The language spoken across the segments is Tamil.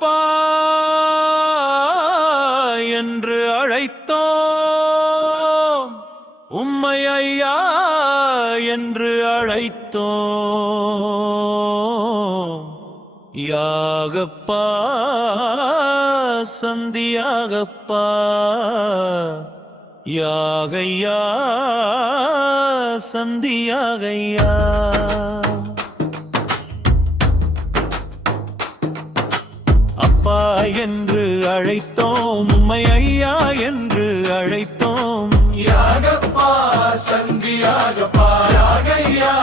அப்பா என்று அழைத்தோம், உம்மை ஐயா என்று அழைத்தோம். யாகப்பா சந்தியாகப்பா, யாகையா சந்தியாகையா. அப்பா என்று அழைத்தோம், உம்மை ஐயா என்று அழைத்தோம். யாகப்பா சந்தியாகப்பா, யாகையா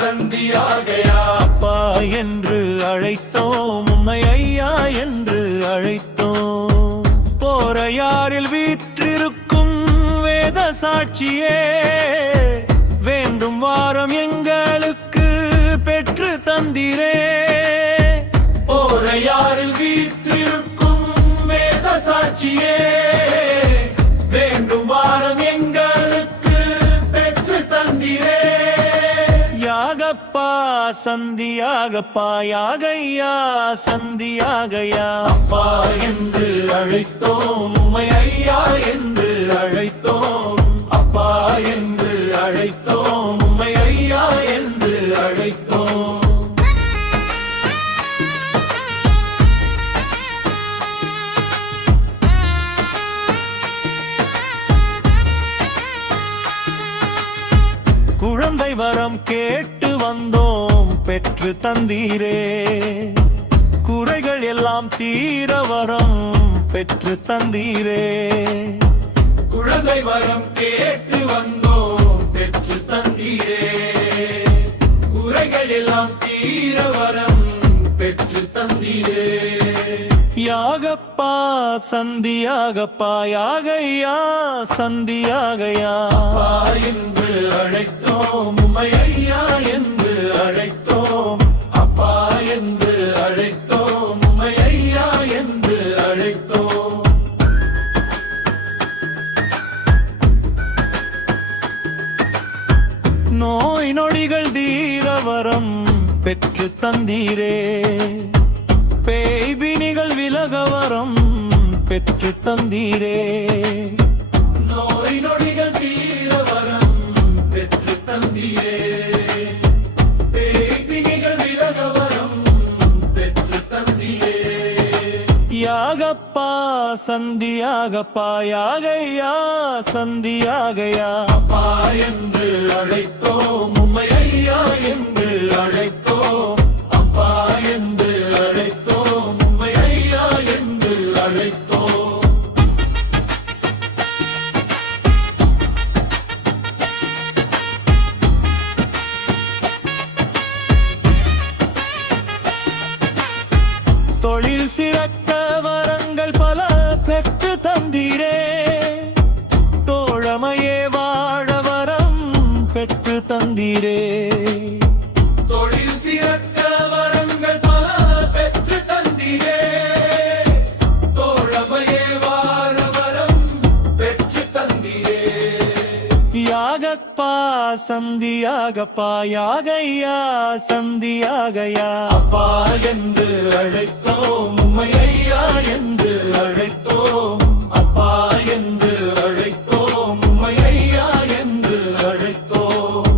சந்தியாகையா. அப்பா என்று அழைத்தோம், உம்மை ஐயா என்று அழைத்தோம். போரையாரில் வீற்றிருக்கும் வேத சாட்சியே, வேண்டும் வாரம் எங்களுக்கு பெற்று தந்திரே. போரையாரில் வீற்றிருக்கும் வேத சாட்சியே, வேண்டும் வாரம் எங்களுக்கு பெற்று தந்திரே. யாகப்பா சந்தியாகப்பா, யாகையா சந்தியாகையா. அப்பா என்று அழைத்தோம், உம்மை ஐயா என்று அழைத்தோம். அப்பா என்று அழைத்தோம், உம்மை ஐயா என்று அழைத்தோம். குழந்தை வரம் கேட்டு வந்தோம், பெற்று தந்தீரே. குறைகள் எல்லாம் தீர வரம் பெற்று தந்தீரே. குழந்தை வரம் கேட்டு வந்தோம், பெற்று தந்தீரே. குறைகள் எல்லாம் தீர வரம் பெற்று தந்தீரே. யாகப்பா சந்தியாகப்பா, யாகையா சந்தியாகையா. அப்பா என்று அழைத்தோம், உம்மை ஐயா என்று அழைத்தோம். அப்பா என்று அழைத்தோம், உம்மை ஐயா என்று அழைத்தோம். நோய் நொடிகள் தீர வரம் பெற்று தந்தீரே. பேய்பினிகள் விலக வரம் பெற்று தந்தீரே. நோய் நொடிகள் தீர வரம் பெற்று தந்தீரே. பேய்பினிகள் விலக வரம் பெற்று தந்தீரே. யாகப்பா சந்தியாகப்பா, யாகையா சந்தியாகையா. அப்பா என்று அழைத்தோம், உம்மை ஐயா என்று அழைத்தோம். அப்பா என்று அழைத்தோம், உம்மை ஐயா என்று அழைத்தோம். தொழில் சிறக்க வரங்கள் பல பெற்று தந்தீரே. தோழமையே வாழ வரம் பெற்று தந்தீரே. தொழில் சிறக்க வரங்கள் பல பெற்று தந்தீரே. தோழமையே வாழ வரம் பெற்று தந்தீரே. யாகப்பா சந்தியாகப்பா, யாகையா சந்தியாகையா. அப்பா என்று அழைத்தோம், உம்மை ஐயா என்று அழைத்தோம். அப்பா என்று அழைத்தோம், உம்மை ஐயா என்று அழைத்தோம்.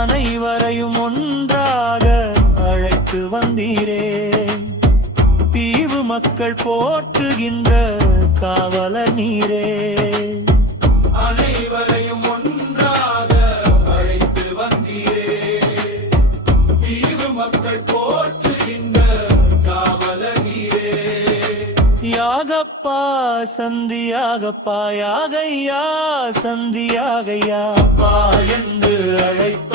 அனைவரையும் ஒன்றாக அழைத்து வந்தீரே. தீவு மக்கள் போற்றுகின்ற காவல நீரே. அனைவரையும் ஒன்றாக அழைத்து வந்தீரே. தீவு மக்கள் போற்றுகின்ற காவல நீரே. யாகப்பா சந்தியாகப்பா, யாகையா சந்தியாகையா. அப்பா என்று அழைத்தோம்,